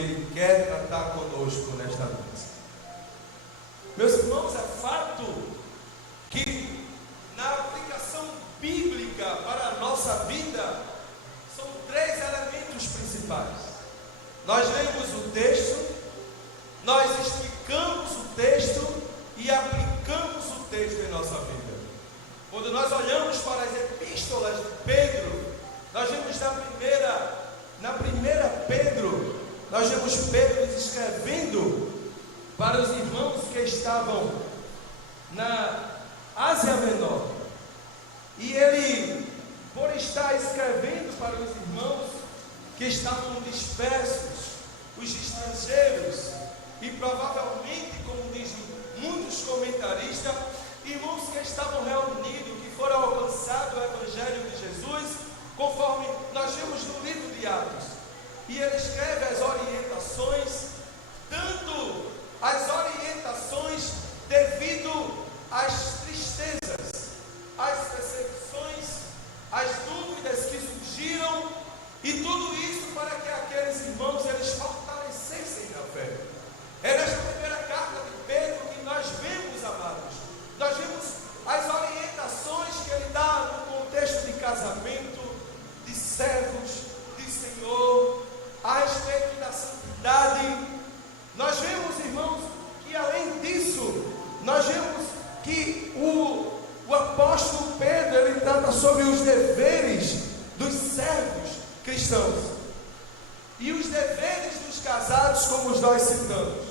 Ele quer tratar conosco nesta noite. Meus irmãos, é fato que na aplicação bíblica para a nossa vida são 3 elementos principais. Nós lemos o texto, nós explicamos o texto e aplicamos o texto em nossa vida. Quando nós olhamos para as epístolas de Pedro, nós vemos na primeira Pedro, nós vemos Pedro escrevendo para os irmãos que estavam na Ásia Menor. E ele, por estar escrevendo para os irmãos que estavam dispersos, os estrangeiros, e provavelmente, como dizem muitos comentaristas, irmãos que estavam reunidos, que foram alcançados o Evangelho de Jesus, conforme nós vemos no livro de Atos. E ele escreve as orientações, dando as orientações devido às tristezas, às perseguições, às dúvidas que surgiram, e tudo isso para que aqueles irmãos eles fortalecessem na fé. É nesta primeira carta de Pedro que nós vemos, amados, nós vemos as orientações que ele dá no contexto de casamento, de servos, de Senhor, a respeito da santidade. Nós vemos, irmãos, que além disso, nós vemos que o apóstolo Pedro, ele trata sobre os deveres dos servos cristãos e os deveres dos casados, como nós citamos.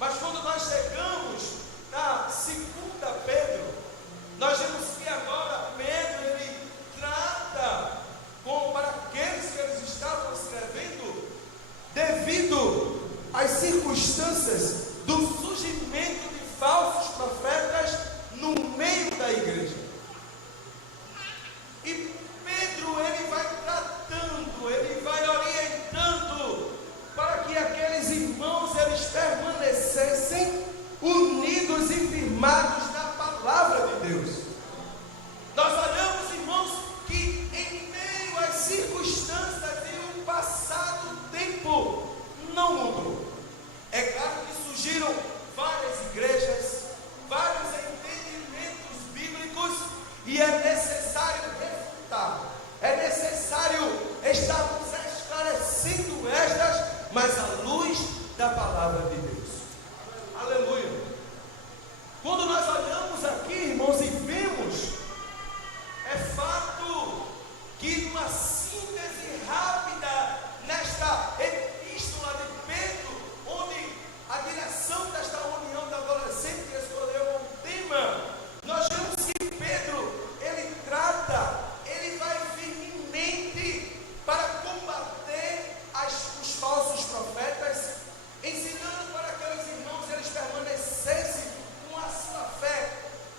Mas quando nós chegamos na segunda Pedro, nós vemos que agora Pedro, ele trata para aqueles que eles estavam escrevendo, devido às circunstâncias do surgimento de falsos profetas no meio da igreja. E Pedro, ele vai tratando, ele vai orientando para que aqueles irmãos eles permanecessem unidos e firmados na palavra de Deus. Nós olhamos, irmãos, que em meio às circunstâncias e o passado tempo não mudou. É claro que surgiram várias igrejas, vários entendimentos bíblicos, e é necessário refutar, é necessário estarmos esclarecendo estas, mas à luz da palavra de Deus. Aleluia. Quando nós olhamos aqui, irmãos, e vemos, é fato que uma síntese rápida nesta epístola de Pedro, onde a direção desta união da adolescente escolheu um tema, nós vemos que Pedro, ele trata, ele vai firmemente para combater os falsos profetas, ensinando para aqueles irmãos eles permanecessem com a sua fé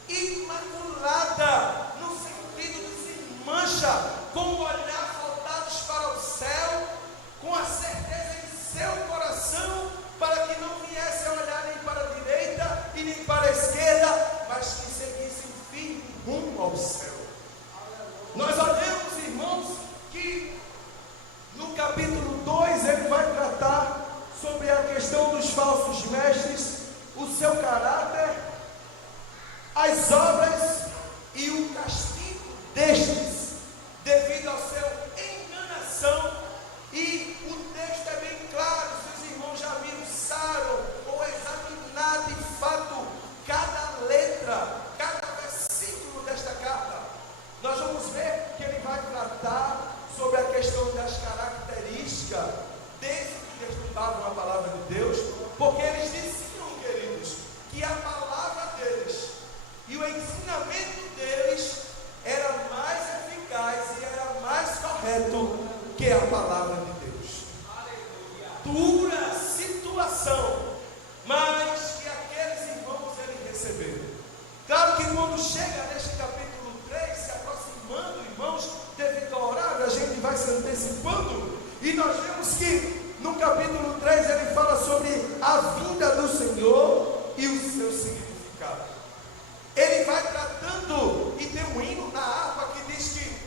imaculada, no sentido de se mancha, com o olhar voltados para o céu, com a certeza em seu coração, para que não viessem a olhar nem para a direita e nem para a esquerda, mas que seguissem firme rumo ao céu. Nós olhamos, irmãos, que no capítulo 2 ele vai tratar sobre a questão dos falsos mestres, o seu caráter, as obras e o castigo destes, devido ao seu enganação. E o texto é bem claro, se os irmãos já viram ou examinado de fato cada letra, cada versículo desta carta, nós vamos ver que ele vai tratar sobre a questão das características desses que estudavam a palavra de Deus, porque eles diziam, queridos, que a palavra deles e o ensinamento deles era mais eficaz e era mais correto que a palavra de Deus. Dura situação, mas que aqueles irmãos eles receberam. Claro que quando chega neste capítulo 3, se aproximando, irmãos, devido ao horário, a gente vai se antecipando, e nós vemos que no capítulo 3 ele fala sobre a vinda do Senhor e o seu significado. Ele vai tratando, e tem um hino na harpa que diz que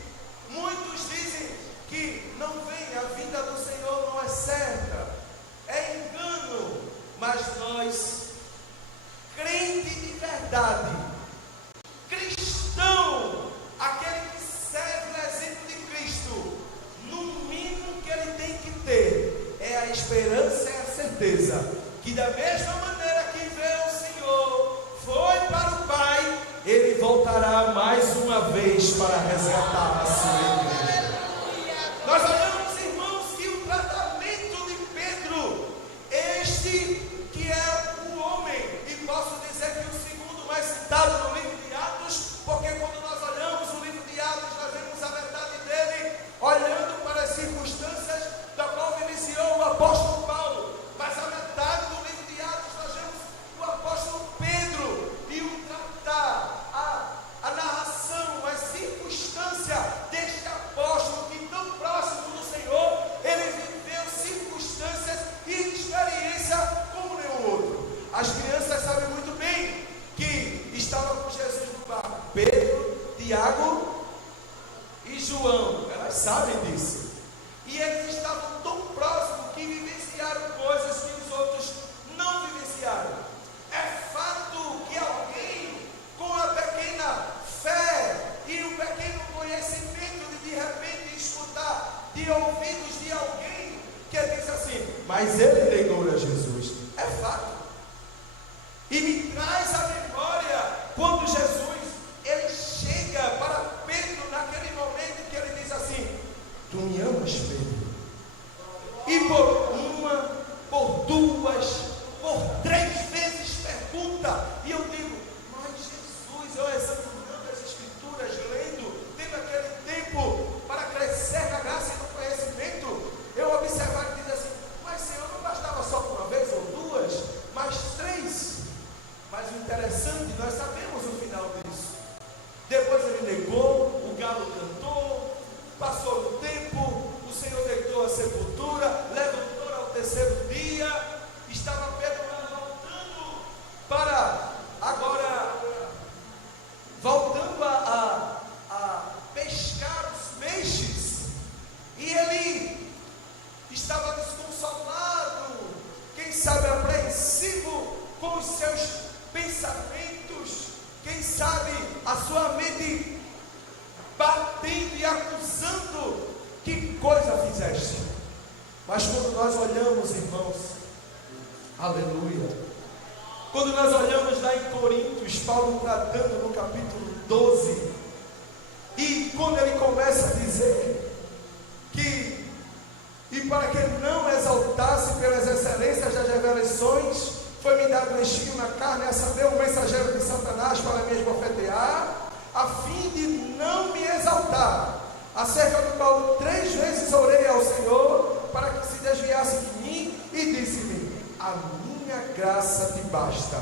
muitos dizem que não vem, a vinda do Senhor não é certa. Mas nós, crente de verdade, cristão, aquele que serve o exemplo de Cristo, no mínimo que ele tem que ter é a esperança e a certeza que da mesma maneira que veio o Senhor, foi para o Pai, ele voltará mais uma vez para resgatar a sua igreja. Nós olhamos, irmãos, que o tratamento de Pedro, este que é o homem, e posso dizer que o segundo mais citado no livro de Atos, porque quando nós olhamos o livro de Atos, nós vemos a verdade dele, olhando para as circunstâncias da qual iniciou o apóstolo Paulo, mas a metade do livro de Atos nós vemos o apóstolo Pedro e o tratar, a narração, a circunstância deste apóstolo que tão próximo do Senhor, ele viveu circunstâncias e experiência como nenhum outro. As crianças sabem muito bem que estava com Jesus no barco, Pedro, Tiago e João, elas sabem disso. E eles estavam tão próximos que vivenciaram coisas que os outros não vivenciaram. É fato que alguém com a pequena fé e o pequeno conhecimento de repente escutar de ouvidos de alguém que diz assim, mas ele negou a Jesus. É fato. E me traz a memória quando Jesus, ele chega para Pedro naquele momento que ele diz assim, tu me amas, Pedro? E por uma, por duas, por 3 vezes pergunta, e eu digo, mas Jesus, eu examinando as escrituras, lendo, tendo aquele tempo para crescer na graça e no conhecimento, eu observar e dizer assim, mas Senhor, não bastava só uma vez ou 2, mas 3. Mas o interessante, nós sabemos o final disso. Depois ele negou, o galo cantou, passou o tempo, o Senhor deitou a sepultura, levantou ao 3º dia, estava Pedro voltando para, agora, voltando a pescar os peixes, e ele estava desconsolado, quem sabe apreensivo com os seus pensamentos, quem sabe a sua mente batendo e acusando, que coisa fizeste? Mas quando nós olhamos, irmãos, aleluia, quando nós olhamos lá em Coríntios, Paulo tratando no capítulo 12, e quando ele começa a dizer que, e para que ele não exaltasse pelas excelências das revelações, foi-me dado um espinho na carne, a saber, o mensageiro de Satanás para me esbofetear, a fim de não me exaltar. Acerca do qual 3 vezes orei ao Senhor, para que se desviasse de mim, e disse-me, a minha graça te basta,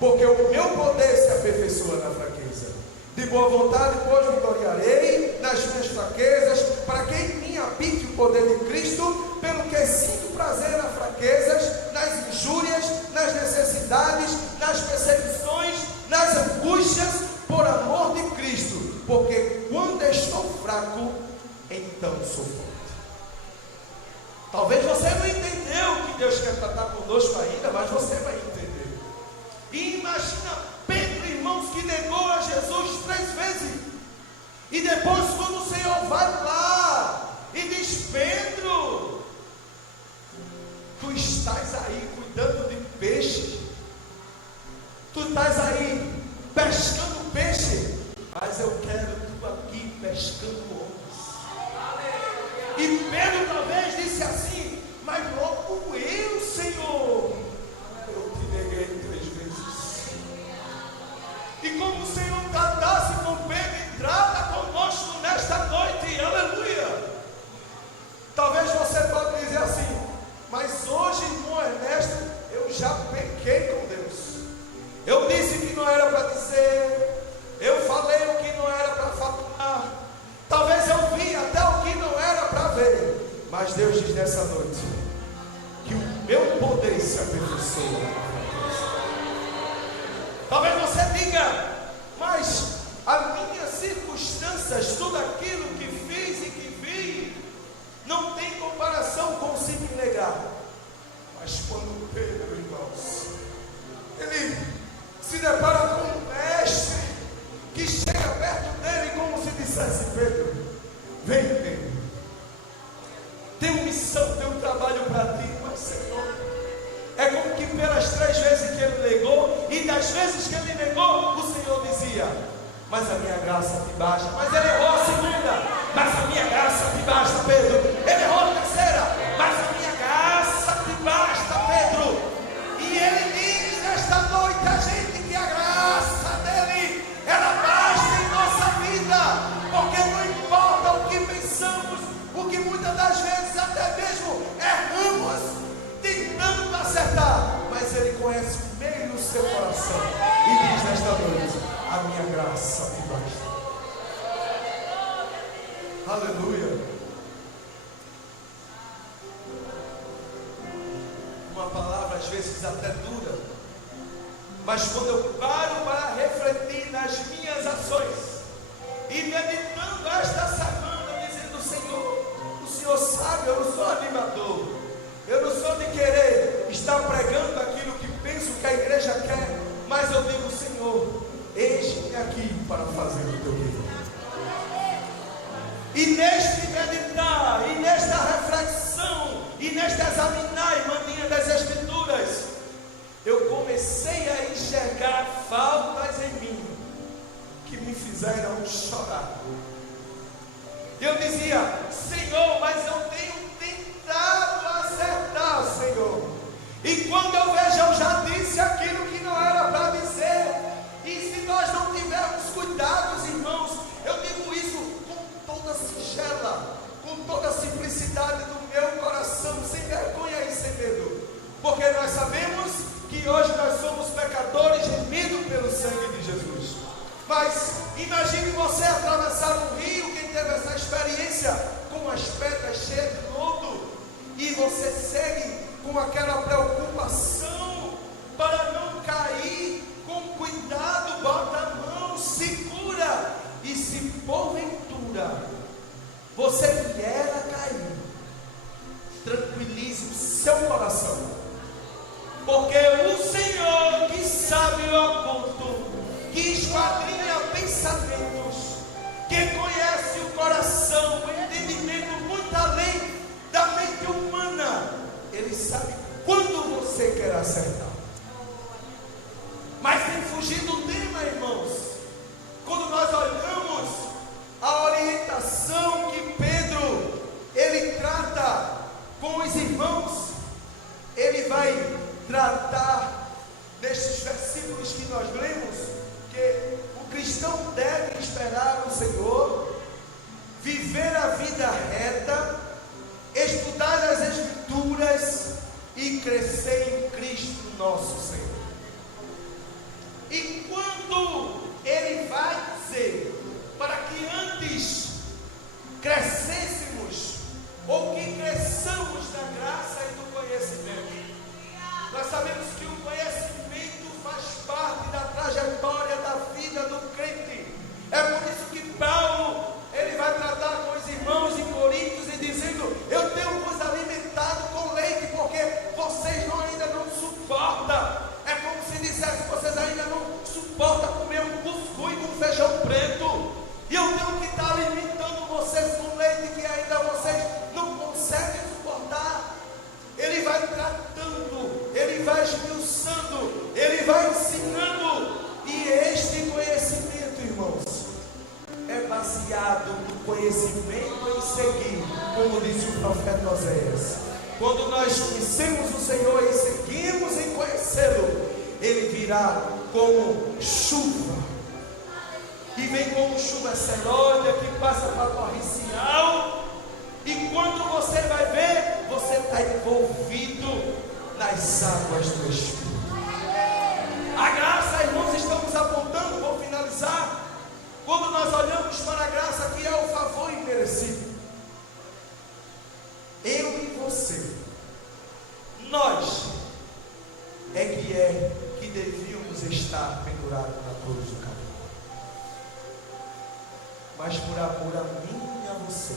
porque o meu poder se aperfeiçoa na fraqueza. De boa vontade, pois, me gloriarei nas minhas fraquezas, para que em mim habite o poder de Cristo, pelo que sinto prazer nas fraquezas, nas injúrias, nas necessidades, nas perseguições, nas angústias, por amor de Cristo, porque quando estou fraco, então sou forte. Talvez você não entendeu o que Deus quer tratar conosco ainda, mas você vai entender. E imagina Pedro, irmãos, que negou a Jesus 3 vezes, e depois quando o Senhor vai lá e diz, Pedro, tu estás aí cuidando de peixe, tu estás aí pescando peixe, mas eu quero tu aqui pescando homens. E Pedro talvez disse assim, mas logo eu, Senhor, eu te neguei 3 vezes. E como o Senhor tratasse com Pedro e trata conosco nesta noite, aleluia. Talvez você pode dizer assim, mas hoje, irmão Ernesto, eu já pequei com Deus. Eu disse que não era para dizer, eu falei o que não era para falar, talvez eu vi até o que não era para ver, mas Deus diz nessa noite, que o meu poder se aperfeiçoa. Talvez você diga, mas as minhas circunstâncias, tudo aquilo que fiz e que vi, não tem comparação com se me negar. Mas quando Pedro, irmãos, mas a minha graça te basta. Mas ele errou a segunda, mas a minha graça te basta, Pedro. Ele errou a terceira, mas a minha graça te basta, Pedro. E ele diz nesta noite a gente que a graça dele, ela basta em nossa vida, porque não importa o que pensamos, o que muitas das vezes até mesmo erramos tentando acertar, mas ele conhece o meio do seu coração e diz nesta noite: a minha graça te basta. Aleluia. Uma palavra às vezes até dura, mas quando eu paro para refletir nas minhas ações e meditando esta semana, dizendo: Senhor, o Senhor sabe, eu não sou animador, eu não sou de querer estar pregando aquilo que penso que a igreja quer, mas eu digo: Senhor, eis-me aqui para fazer o teu querer. E neste meditar, e nesta reflexão, e neste examinar, irmãinha, das Escrituras, eu comecei a enxergar faltas em mim que me fizeram chorar. Eu dizia: Senhor, mas eu tenho tentado acertar, Senhor. E quando eu vejo, eu já disse aquilo que não era para dizer. E se nós não tivermos cuidados, irmãos, eu digo isso com toda singela, com toda a simplicidade do meu coração, sem vergonha e sem medo, porque nós sabemos que hoje nós somos pecadores remidos pelo sangue de Jesus. Mas imagine você atravessar um rio, quem teve essa experiência, com as pedras cheias de lodo, e você segue com aquela preocupação para não cair. Com cuidado, bota a mão, segura, e se porventura você vier a cair, tranquilize o seu coração, porque o Senhor que sabe o oculto, que esquadrinha pensamentos, que conhece o coração, o entendimento muito além da mente humana, Ele sabe quando você quer acertar. Mas tem fugido do tema, irmãos. Quando nós olhamos a orientação que Pedro ele trata com os irmãos, ele vai tratar destes versículos que nós lemos, que o cristão deve esperar o Senhor, viver a vida reta, estudar as Escrituras e crescer em Cristo nosso Senhor. E quando ele vai dizer para que antes crescêssemos, ou que cresçamos na graça e no conhecimento, nós sabemos que o conhecimento faz parte da trajetória da vida do crente. É por isso que Paulo ele vai tratar com os irmãos em Coríntios e dizendo: eu tenho vos alimentado com leite, porque vocês ainda não suportam. É como se dissesse: vocês ainda não suportam comer um cuscuz com feijão preto, e eu tenho que estar alimentando vocês com leite que ainda vocês não conseguem suportar. Ele vai tratando, ele vai esmiuçando, ele vai ensinando, e este conhecimento, irmãos, é baseado no conhecimento em seguir, como disse o profeta Oséias. Quando nós conhecemos o Senhor e seguimos em conhecê-lo, ele virá como chuva, e vem como chuva serôdia que passa para torrencial, e quando você vai ver, você está envolvido nas águas do Espírito. A graça, irmãos, estamos apontando, vou finalizar, quando nós olhamos para a graça que é o favor imerecido, eu e você, nós que devíamos estar pendurados na cruz do Calvário, mas por amor a mim e a você,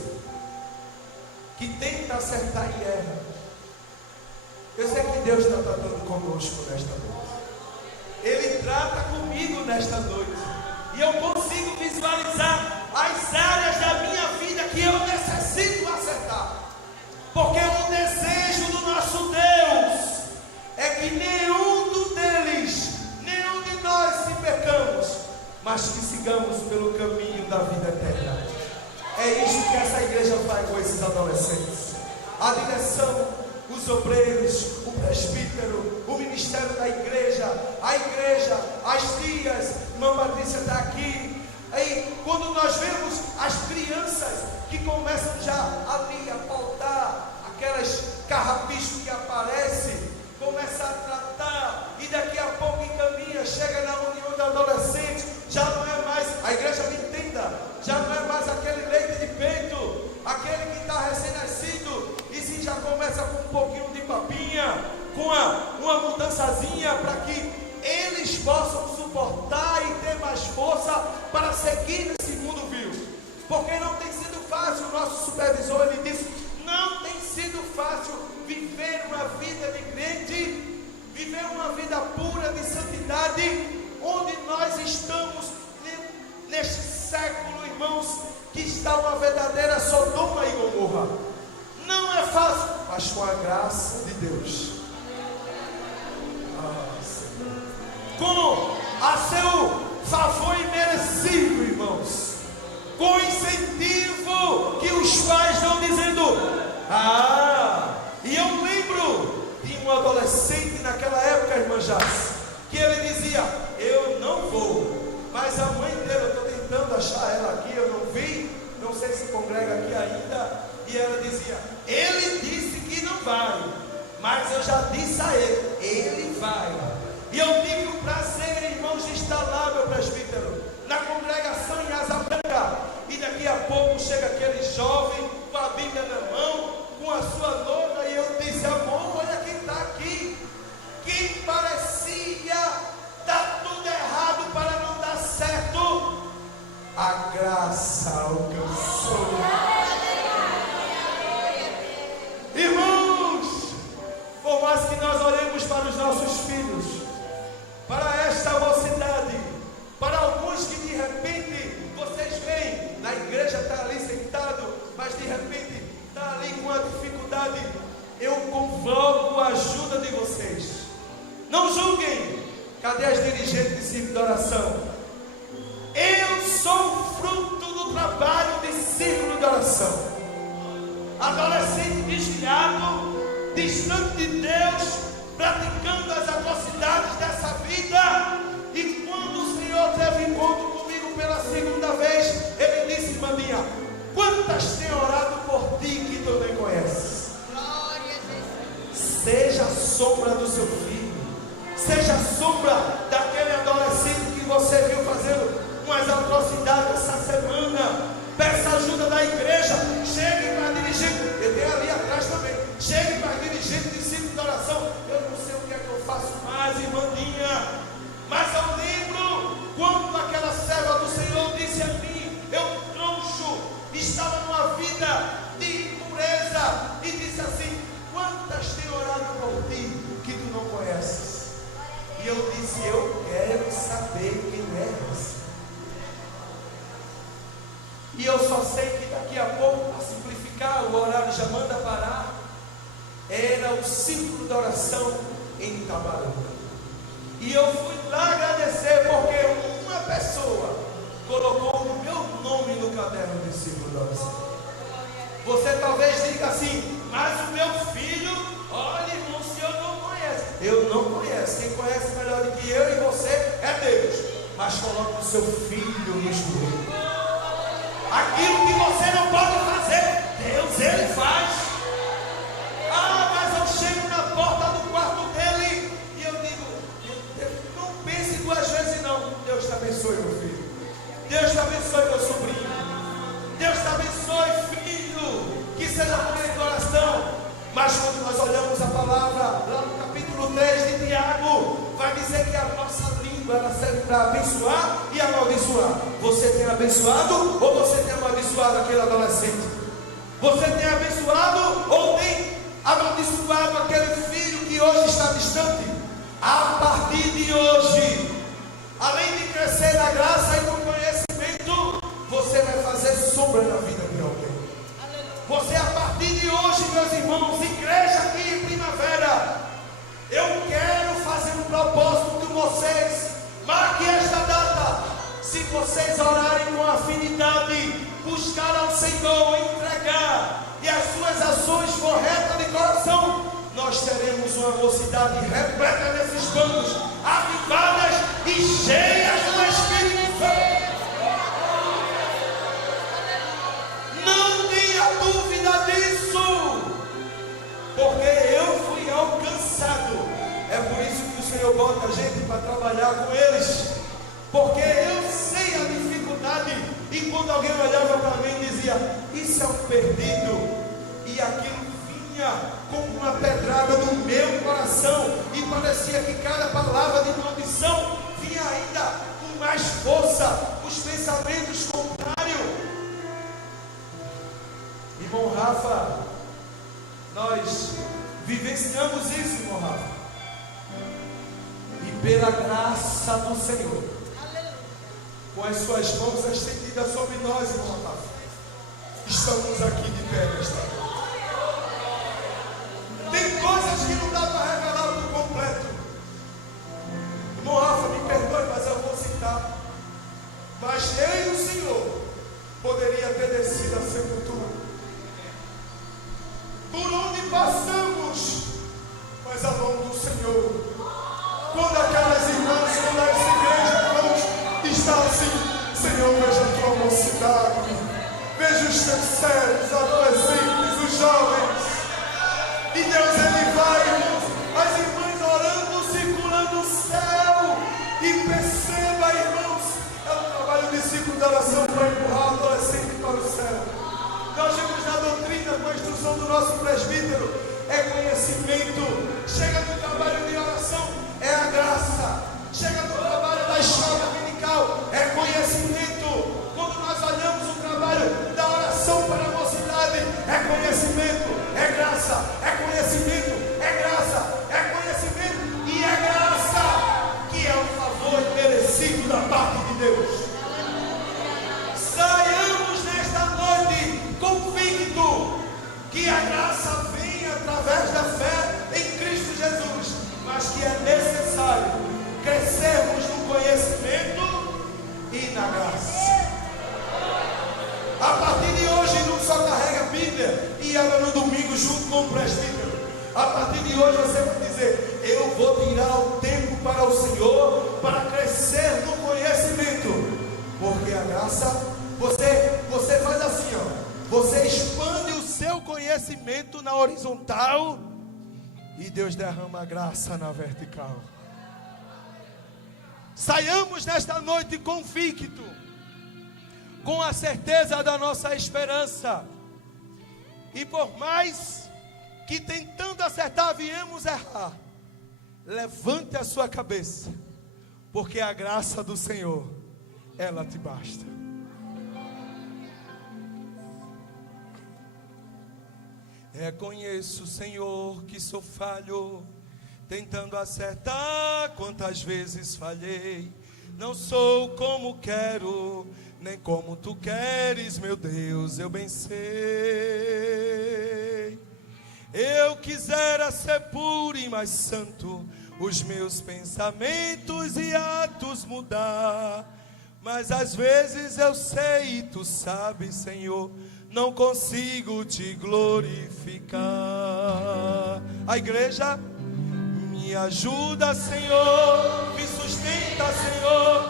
que tenta acertar e erra, eu sei que Deus está tratando conosco nesta noite. Ele trata comigo nesta noite, e eu consigo visualizar as áreas da minha vida que eu necessito acertar, porque o desejo do nosso Deus é que nenhum de nós se percamos, mas que sigamos eis o que essa igreja faz com esses adolescentes. A direção, os obreiros, o presbítero, o ministério da igreja, a igreja, as tias, irmã Patrícia está aqui. Aí, quando nós vemos as crianças que começam já ali a pautar aquelas carrapichos que aparecem, começa a tratar, e daqui a pouco encaminha, chega na união de adolescentes, já não é mais, a igreja me entenda, já não é mais aquele leite de peito, aquele que está recém-nascido, e sim já começa com um pouquinho de papinha, com uma mudançazinha, para que eles possam suportar e ter mais força para seguir nesse mundo vil, porque não tem sido fácil. O nosso supervisor, ele disse, não tem sido fácil viver uma vida de crente, viver uma vida pura de santidade, onde nós estamos neste século, irmãos, que está uma verdadeira Sodoma e Gomorra. Não é fácil, mas com a graça de Deus, com a seu favor imerecido, irmãos, com o incentivo que os pais estão dizendo. E eu lembro de um adolescente naquela época, irmã Jás, que ele dizia, eu não vou, mas a mãe dele, eu estou tentando achar ela aqui, eu não vi, não sei se congrega aqui ainda, e ela dizia, ele disse que não vai, mas eu já disse a ele vai. E eu tive o prazer, irmãos, de estar lá, meu presbítero, na congregação em Asa Branca, e daqui a pouco chega aquele jovem com a Bíblia na mão, com a sua noiva, e eu disse, amor, olha quem está aqui, quem parecia dar tudo errado para não dar certo, a graça alcançou. Irmãos, por mais que nós olhemos para os nossos filhos, para esta mocidade, para alguns que de repente vocês veem, na igreja está ali sentado, mas de repente está ali com a dificuldade, eu convoco a ajuda de vocês. Não julguem. Cadê as dirigentes de círculo de oração? Eu sou fruto do trabalho de círculo de oração. Adolescente desviado, distante de Deus, praticando as atrocidades dessa vida, e quando o Senhor teve encontro comigo pela segunda vez, ele disse, irmã minha, quantas têm orado por ti que tu nem conheces? Seja a sombra do seu filho, seja a sombra daquele adolescente que você viu fazendo umas atrocidades essa semana. Peça ajuda da igreja, chegue para dirigir, eu tenho ali atrás também, chegue para dirigir de círculo de oração. Eu não sei o que é que eu faço mais, irmãzinha, mas eu lembro quando aquela serva do Senhor disse a mim, eu troncho, estava numa vida de impureza, e disse assim, quantas têm orado por ti que tu não conheces? E eu disse, eu quero saber quem é essa. E eu só sei que daqui a pouco, para simplificar, o horário já manda parar, era o círculo de oração em Itabaruca. E eu fui lá agradecer, porque uma pessoa colocou o meu nome no caderno de círculo de oração. Você talvez diga assim, mas o meu filho, olha, irmão, o senhor não conhece. Eu não conheço, quem conhece melhor do que eu e você é Deus. Mas coloque o seu filho no joelho. Aquilo que você não pode fazer, Deus, ele faz. Mas eu chego na porta do quarto dele e eu digo, não pense duas vezes não. Deus te abençoe, meu filho. Deus te abençoe, meu sobrinho. Deus te abençoe, filho. Que seja por esse coração. Mas quando nós olhamos a palavra, lá no capítulo 3 de Tiago, vai dizer que a nossa língua, ela serve para abençoar e amaldiçoar. Você tem abençoado ou você tem amaldiçoado aquele adolescente? Você tem abençoado ou tem amaldiçoado aquele filho que hoje está distante? A partir de hoje, além de crescer na graça e no conhecimento, você vai fazer sombra na vida de alguém. Você, a partir de hoje, meus irmãos, igreja aqui em Primavera, eu quero fazer um propósito com vocês. Marque esta data. Se vocês orarem com afinidade, buscar buscar ao Senhor, entregar, e as suas ações corretas de coração, nós teremos uma mocidade repleta desses bancos, avivadas e cheias do Espírito Santo. Não tenha dúvida disso, porque eu fui alcançado. É por isso que o Senhor bota a gente para trabalhar com eles, porque eu sei a dificuldade. E quando alguém olhava para mim e dizia, isso é um perdido, e aquilo vinha como uma pedrada no meu coração, e parecia que cada palavra de maldição vinha ainda com mais força, os pensamentos contrários. Irmão Rafa, nós vivenciamos isso, irmão Rafa, e pela graça do Senhor, com as suas mãos estendidas sobre nós, irmão Rafa, estamos aqui de pé nesta noite. Tem coisas que não dá para revelar por completo. Irmão Rafa, me perdoe, mas eu vou citar. Mas nem o Senhor poderia ter descido a sepultura. Por onde passamos, mas a mão do Senhor. Quando aquelas irmãs, quando essa igreja, irmãos, está assim, Senhor, veja a tua mocidade, veja os terceiros, os adolescentes, os jovens. E Deus, Ele vai, irmãos, as irmãs orando, circulando o céu. E perceba, irmãos, é um trabalho de ciclo de oração para empurrar o adolescente para o céu. Nós vemos na doutrina, com a instrução do nosso presbítero, é conhecimento. Chega no trabalho de oração, é a graça. Chega no trabalho da escola dominical, é conhecimento. Quando nós olhamos o trabalho da oração para a mocidade, é conhecimento, é graça, é conhecimento, é graça, é conhecimento e é graça, que é um favor merecido da parte de Deus. Saiamos nesta noite convicto que a graça vem através da fé em Cristo Jesus, mas que é necessário crescermos no conhecimento e na graça. A partir de hoje não só carrega a Bíblia e ela no domingo junto com o presbítero. A partir de hoje você vai dizer, eu vou tirar o tempo para o Senhor, para crescer no conhecimento. Porque a graça, você faz assim, ó, você expande o seu conhecimento na horizontal e Deus derrama a graça na vertical. Saiamos nesta noite convicto, com a certeza da nossa esperança. E por mais que tentando acertar viemos errar, levante a sua cabeça, porque a graça do Senhor, ela te basta. Reconheço, Senhor, que sou falho, tentando acertar quantas vezes falhei. Não sou como quero, nem como tu queres, meu Deus, eu bem sei. Eu quisera ser puro e mais santo, os meus pensamentos e atos mudar, mas às vezes eu sei e tu sabes, Senhor, não consigo te glorificar. A igreja, me ajuda, Senhor, me sustenta, Senhor,